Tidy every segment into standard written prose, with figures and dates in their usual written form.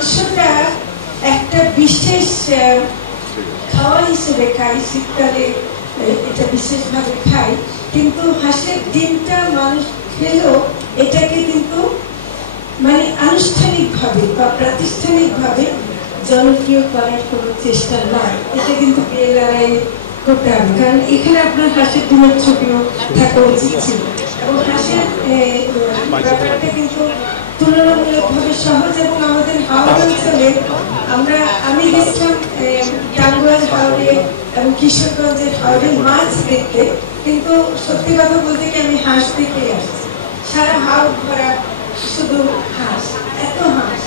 মাংসটা একটা বিশেষ খাওয়া হিসেবে খাই, শীতকালে এটা বিশেষভাবে খাই, কিন্তু হাঁসের ডিমটা মানুষ খেলেও এটাকে কিন্তু মানে আনুষ্ঠানিকভাবে বা প্রাতিষ্ঠানিকভাবে জনপ্রিয় করার কোনো চেষ্টা নয়। এটা কিন্তু লড়াই করতে হবে, কারণ এখানে আপনার হাঁসের ডিমের ছবিও থাকা উচিত ছিল। এবং হাঁসের ব্যাপারটা কিন্তু তুলনামূলকভাবে সহজ। এবং আমাদের হাওড় অঞ্চলে আমি গেছিলাম টাঙ্গুয়ার হাওড়ে এবং কিশোরগঞ্জের হাওড়ে মাছ দেখতে, কিন্তু সত্যি কথা বলতে কি আমি হাঁস দেখে আসছি। সারা হাওড় ভরা শুধু হাঁস, এত হাঁস,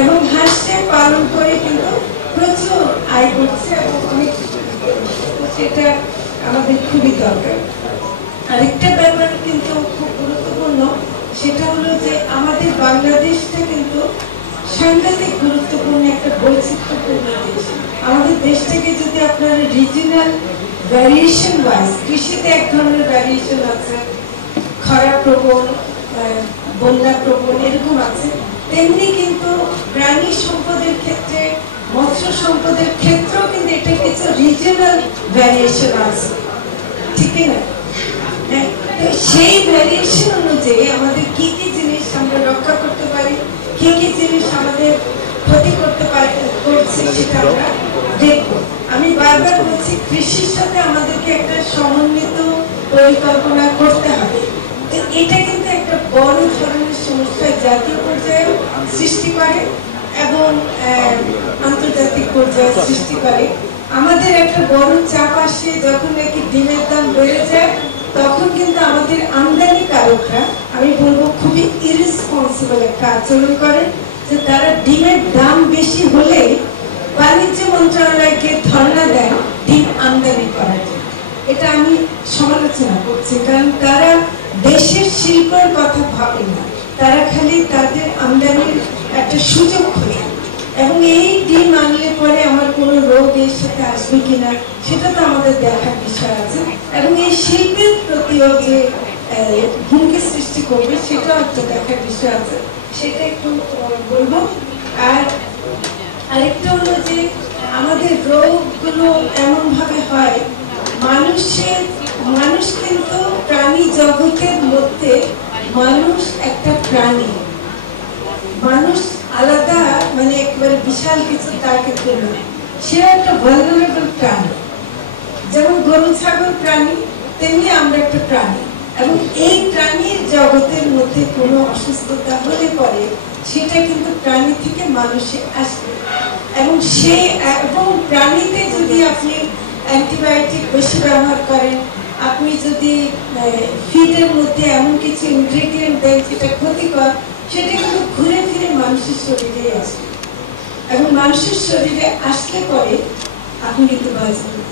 এবং হাঁসকে পালন করে কিন্তু প্রচুর আয় করছে এবং অনেক, সেটা আমাদের খুবই দরকার। আরেকটা ব্যাপার কিন্তু খুব গুরুত্বপূর্ণ, সেটা হলো যে আমাদের বাংলাদেশটা কিন্তু সাংঘাতিক গুরুত্বপূর্ণ একটা বৈচিত্র্যপূর্ণ দেশ। আমাদের দেশটাকে যদি আপনারা রিজিনাল ভ্যারিয়েশন ওয়াইজ, কৃষিতে এক ধরনের ভ্যারিয়েশন আছে, খরা প্রবণ, বন্যা প্রবণ এরকম আছে, তেমনি কিন্তু প্রাণী সম্পদের ক্ষেত্রে, মৎস্য সম্পদের ক্ষেত্রেও কিন্তু এটা কিছু রিজিনাল ভ্যারিয়েশন আছে, ঠিক না? সেই ভ্যারিয়েশন অনুযায়ী আমাদের কি কি জিনিস আমরা রক্ষা করতে পারি, কি কি জিনিস আমাদের ক্ষতি করতে করছে, সেটা আমরা দেখব। আমি বারবার বলছি, কৃষির সাথে আমাদেরকে একটা সমন্বিত পরিকল্পনা করতে হবে। এটা কিন্তু একটা বড় ধরনের সমস্যা জাতীয় পর্যায়ে সৃষ্টি করে এবং আন্তর্জাতিক পর্যায়ে সৃষ্টি করে। আমাদের একটা বড় চাপ আসে যখন নাকি ডিমের দাম বেড়ে যায়, তখন কিন্তু আমাদের আমদানিকারকরা, আমি বলবো খুবই ইরেসপন্সিবল একটা আচরণ করে, যে তারা ডিমের দাম বেশি হলে বাণিজ্য মন্ত্রণালয়কে ধর্ণা দেয় ডিম আমদানি করার জন্য। এটা আমি সমালোচনা করছি, কারণ তারা দেশের শিল্পের কথা ভাবে না, তারা খালি তাদের আমদানির একটা সুযোগ খোঁজে। এবং এই ডিম আনলে পরে আমার কোনো রোগ এর সাথে আসবে কিনা সেটা তো আমাদের দেখার বিষয় আছে, এবং এই শিল্পের প্রতিও যে হুমকি সৃষ্টি করবে সেটাও একটা দেখার বিষয় আছে, সেটা একটু বলবো। আর আরেকটা হলো যে আমাদের রোগগুলো এমন ভাবে হয়, মানুষ কিন্তু প্রাণী জগতের মধ্যে মানুষ একটা প্রাণী, মানুষ আলাদা, মানে একবারে বিশাল কিছু তার ক্ষেত্রে নয়, সে একটা ভালনারেবল প্রাণী। যেমন গরু ছাগল প্রাণী, তেমনি আমরা একটা প্রাণী, এবং এই প্রাণীর জগতের মধ্যে কোনো অসুস্থতা হলে পরে সেটা কিন্তু প্রাণী থেকে মানুষে আসবে। এবং প্রাণীতে যদি আপনি অ্যান্টিবায়োটিক বেশি ব্যবহার করেন, আপনি যদি ফিডের মধ্যে এমন কিছু ইনগ্রেডিয়েন্ট দেন যেটা ক্ষতিকর, সেটা কিন্তু ঘুরে ফিরে মানুষের শরীরে আসবে, এবং মানুষের শরীরে আসলে পরে আপনি কিন্তু বাঁচবেন।